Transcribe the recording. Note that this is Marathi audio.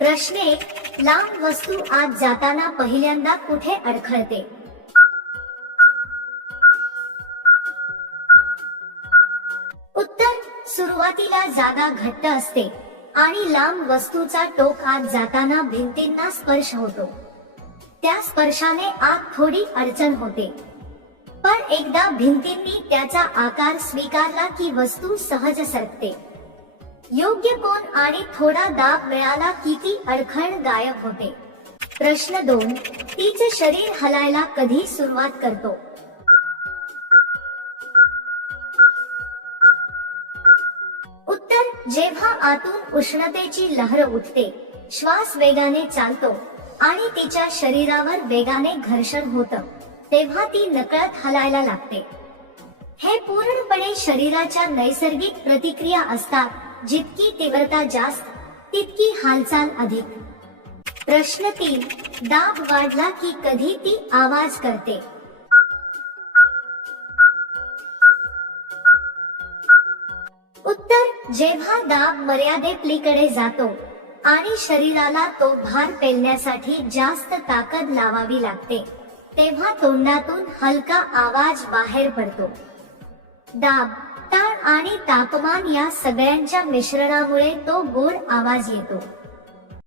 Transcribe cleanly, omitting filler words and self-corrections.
प्रश्न 1. लांब वस्तू आत जाताना पहिल्यांदा कुठे अडखळते? उत्तर. सुरुवातीला जागा घट्ट असते आणि लांब वस्तूचा टोक आत जाताना भिंतींना स्पर्श होतो. त्या स्पर्शाने आत थोडी अडचण होते, पण एकदा भिंतींनी त्याचा आकार स्वीकारला की वस्तू सहज सरकते. योग्य कोन आणि थोडा दाब मिळाला की ती अडखळ गायब होते. प्रश्न 2. तिचे शरीर हलायला कधी सुरुवात करतो? उत्तर. जेव्हा आतून उष्णतेची लहर उठते, श्वास वेगाने चालतो आणि तिच्या शरीरावर वेगाने घर्षण होतं, तेव्हा ती नकळत हलायला लागते. हे पूर्णपणे शरीराच्या नैसर्गिक प्रतिक्रिया असतात. जितकी तीव्रता जास्त तितकी हालचाल अधिक. प्रश्न 3. दाब वाढला की कधी ती आवाज करते? उत्तर. जेव्हा दाब मर्यादेपलीकडे जातो आणि शरीराला तो भार पेलण्यासाठी जास्त ताकद लावावी लागते, तेव्हा तोंडातून हलका आवाज बाहेर पडतो. दाब, ताण आणि तापमान या सगळ्यांच्या मिश्रणामुळे तो गोड आवाज येतो.